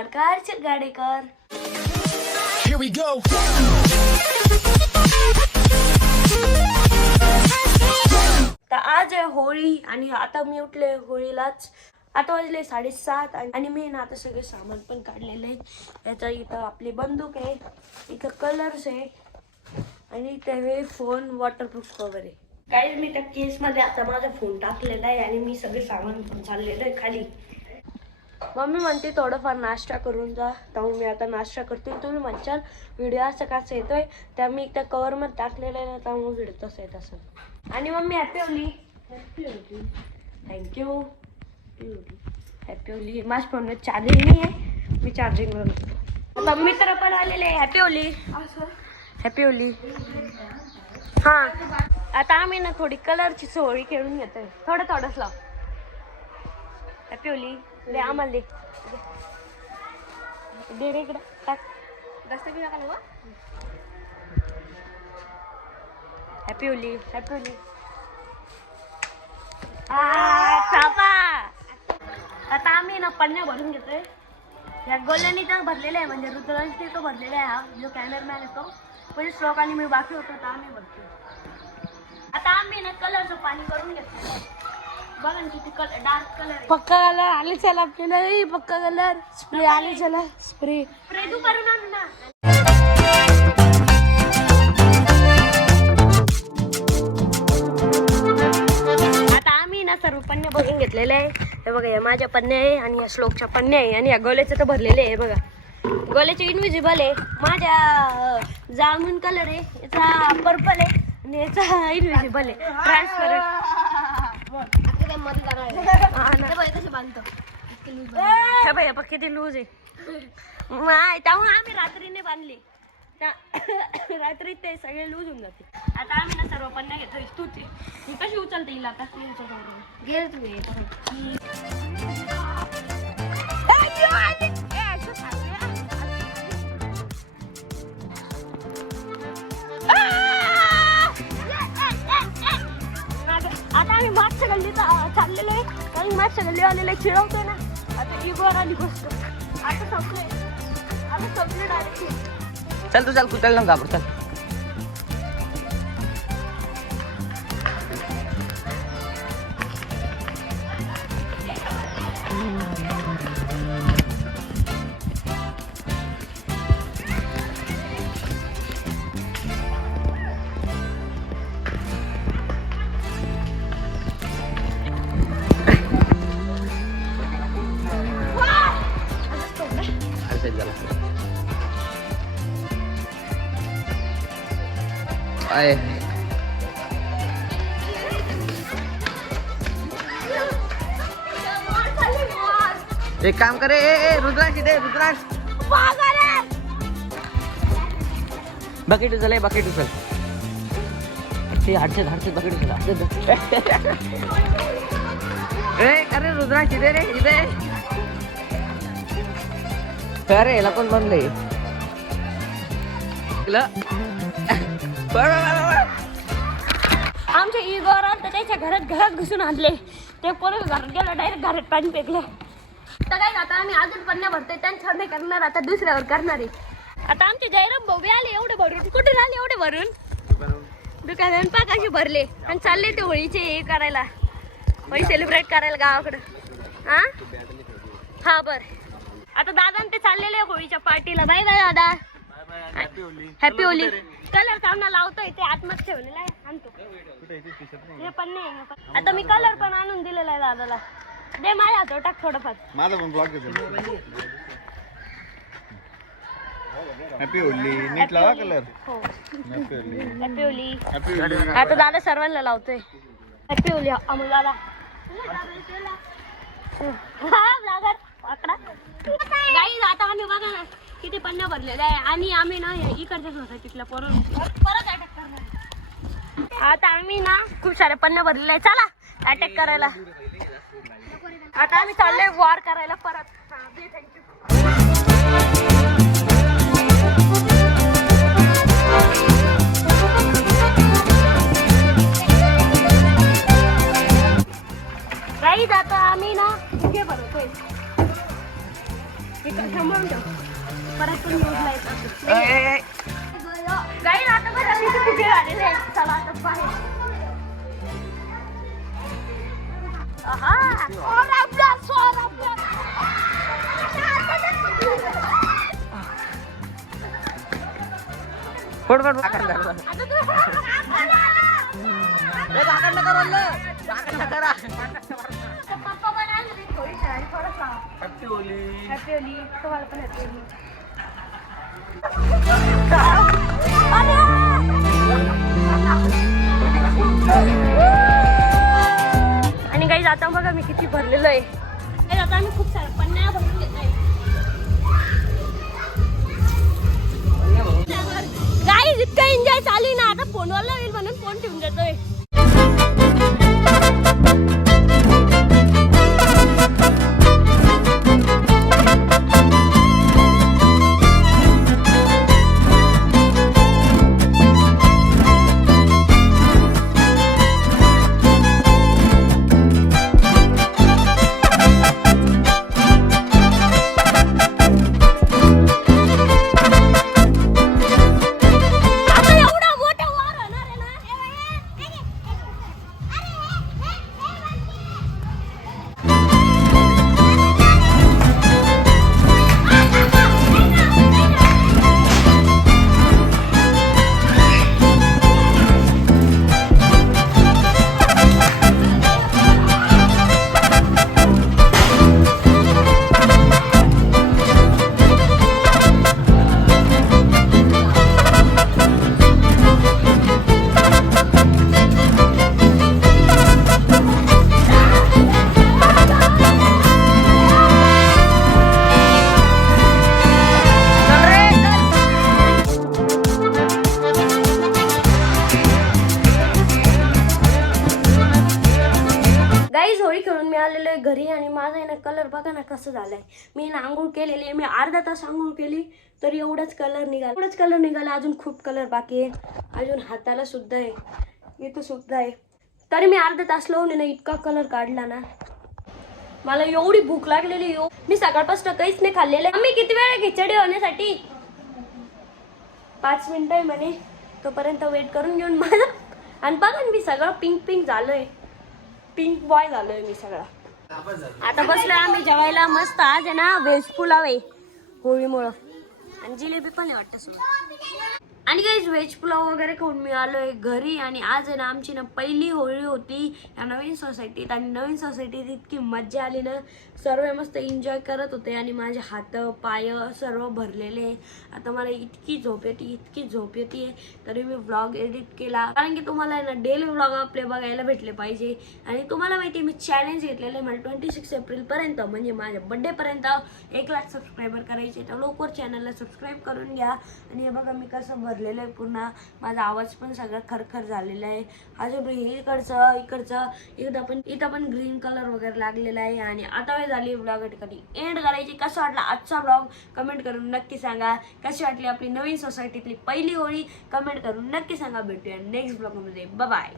लाडकार Gadekar. Here we go. तर आज आहे होळी आणि आता मी उठले होळीलाच. आता वाजले 7:30 आणि मी ना आता सगळे सामान पण काढलेलं आहे. याचा इथं आपली बंदूक आहे, इथं कलर्स आहे आणि इथे हे फोन वॉटरप्रूफ वगैरे. काही मी त्या केसमध्ये आता माझा फोन टाकलेला आहे आणि मी सगळे सामान पण चाललेलं आहे खाली. मम्मी म्हणते थोडंफार नाश्ता करून जा, तर मी आता नाश्ता करते. तुम्ही म्हणशाल व्हिडिओ असं कसं येतोय, त्या मी त्या कवरमध्ये टाकलेलं आहे ना, त्यामुळे व्हिडिओ तसं येत असेल. आणि mummy happy Holy. Happy Holy. Thank you. Happy Holy. माझ्या फोनवर चार्जिंग नाही आहे, मी चार्जिंग लावतो. आता मित्र पण आलेले आहे. Happy Holy. Happy Holy. हां, आता आम्ही ना थोडी कलरची होळी खेळून घेतोय. थोडंच लाव. Happy Holy. दे आम्हाला, दे रे इकडं टाक. रस्ता बी नका लावू. Happy Holy. Happy Holy. आता आम्ही ना पन्न्या भरून घेतोय. या गोल्याने तर भरलेले आहे, म्हणजे रुद्रांशी तो भरलेला आहे. हा जो कॅमेरामॅन आहे तो म्हणजे श्लोक आणि मी बाकी होतो, तर आम्ही भरतो. आता आम्ही ना कलरचं पाणी करून घेतोय. बघा ना किती डार्क कलर आहे. पक्का कलर आले चला आपल्याला. पक्का कलर स्प्रे आले चला. स्प्रे तू करून आणू ना. आता आम्ही ना सर्व पन्ने भरून घेतलेले आहे. हे बघा, या माझ्या पन्ने आहे आणि या श्लोकच्या पन्ने आहे आणि या गोल्याचं तर भरलेले आहे. बघा, गोल्याचे इनविजिबल आहे, माझ्या जामुन कलर आहे, याचा पर्पल आहे आणि याचा इनविजिबल आहे. ट्रान्सपरंट. किती लूज आहे. त्यामुळे आम्ही रात्रीने बांधली, रात्री ते सगळे लूज होऊन जाते. आता आम्ही ना सर्व पन्न्या घेतोय. तूच ही कशी उचलते येईल आता घे तू. आता आम्ही मागच्या गल्लीत चाललेलो आहे, कारण मागच्या गल्ली आलेला चिडवतोय ना. आता इगोर आली गोष्ट. आता संपले डायरेक्ट. चल तू चल कुठे ना घाबर चल. आय एक काम करे. रुद्राक्ष दे. रुद्राक्ष बकेट उचल. बकेट उचल. ते हडसे बकेट उचल. अरे रुद्राक्ष दे रे. इथे अरे याला कोण बनले. आमच्या इगोर तर त्याच्या घरात घुसून आणले. ते परत घरात गेलं, डायरेक्ट घरात पाणी फेकलं. तर काय, आता आम्ही अजून पन्न्या भरतोय. त्यांच्यावर नाही करणार, आता दुसऱ्यावर करणार आहे. आता आमचे जयराम भाऊ बी आले एवढे भरून. कुठे आले एवढे भरून? दुकानात पाक असे भरले आणि चालले ते होळीचे हे करायला, होळी सेलिब्रेट करायला गावाकडं. हा बर. आता दादा ते चाललेले होळीच्या पार्टीला. बाय बाय दादा. Happy Holy. कलर सामना लावतोय, ते आतमध्ये ठेवलेला आहे. आणतो हे पण नाही. आता मी कलर पण आणून दिलेला आहे दादाला. दे माझ्या हातावर टाक थोडंफार. माझा पण ब्लॉग घेतो. Happy Holy. नीट लावा कलर. हो, happy Holy. Happy Holy. Happy Holy. आता दादा सर्वांना लावतोय हॅपी होली. अमोल दादा. गाईज आता आम्ही बघा ना किती पन्न्या भरलेल्या आहे आणि आम्ही ना इकडच्या सोसायटीतल्या परत अटॅक करणार. आता आम्ही ना खूप साऱ्या पन्न्या भरलेल्या आहे. चला अटॅक करायला. आता आम्ही चाललोय वॉर करायला परत. गाईज आता आम्ही ना हे भरतोय. शंभर काही आता बरं आम्ही किती वेळ आलेले आहे. चला आता बाहेर. आहा. फोड फोड भाकण करा रे भाकण नका बोललं भाकण नका करा पप्पा पण आले रे थोडी शाळेत थोडंसा. हॅपी होली तुम्हाला पण हॅपी होली. आणि काही आता बघा मी किती भरलेलो आहे. आता आम्ही खूप सारं पण नाही भरून घेत आहे. गाईज इतका एन्जॉय चालू आहे ना आता फोनवर येईल म्हणून फोन ठेवून देतोय. गाईज होळी खेळून मी आलेलो आहे घरी आणि माझा आहे ना कलर बघा ना कसं झालाय. मी ना आंघोळ केलेली आहे. मी अर्धा तास आंघोळ केली तरी एवढाच कलर निघाला. अजून खूप कलर बाकी आहे. अजून हाताला सुद्धा आहे, इथं सुद्धा आहे. तरी मी अर्धा तास लावून ना इतका कलर काढला ना. मला एवढी भूक लागलेली मी सकाळपासून काहीच नाही खाल्लेलं. आम्ही किती वेळ आहे खिचडी होण्यासाठी? 5 मिनिटं आहे म्हणे. तोपर्यंत वेट करून घेऊन माझा. आणि बघा मी सगळं पिंक पिंक झालोय. पिंक बॉय झालोय मी सगळा. आता बसलोय आम्ही जेवायला मस्त. आज आहे ना व्हेज पुलाव आहे होळीमुळं. आणि जिलेबी पण आहे वाटतं सोबत. आणि काही व्हेज पुलाव वगैरे खाऊन मी आलोय घरी. आणि आज आहे ना आमची ना पहिली होळी होती या नवीन सोसायटीत. आणि नवीन सोसायटीत इतकी मज्जा आली ना. सर्व मस्त एन्जॉय करत होते. आणि माझे हात पाय सर्व भरलेले. आता मला इतकी झोप येते तरी मी व्लॉग एडिट केला. कारण की तुम्हाला आहे ना डेली व्लॉग आपले बघायला भेटले पाहिजे. आणि तुम्हाला माहिती मी चॅलेंज घेतलेलं आहे. मला 26 एप्रिलपर्यंत म्हणजे माझ्या बड्डेपर्यंत 1 लाख सबस्क्रायबर करायचे. तर लवकर चॅनलला सबस्क्राईब करून घ्या. आणि हे बघा मी कसं भरलेलं आहे पूर्ण. माझा आवाज पण सगळा खरखर झालेला आहे. अजून इकडचं इथं पण ग्रीन कलर वगैरे लागलेला आहे. आणि आता वेळ झाली ब्लॉग ठिकाणी एंड करायची. कसं वाटला आजचा ब्लॉग कमेंट करून नक्की सांगा. कशी वाटली आपली नवीन सोसायटीतली पहिली होळी कमेंट करून नक्की सांगा. भेटूया नेक्स्ट ब्लॉगमध्ये. बाय.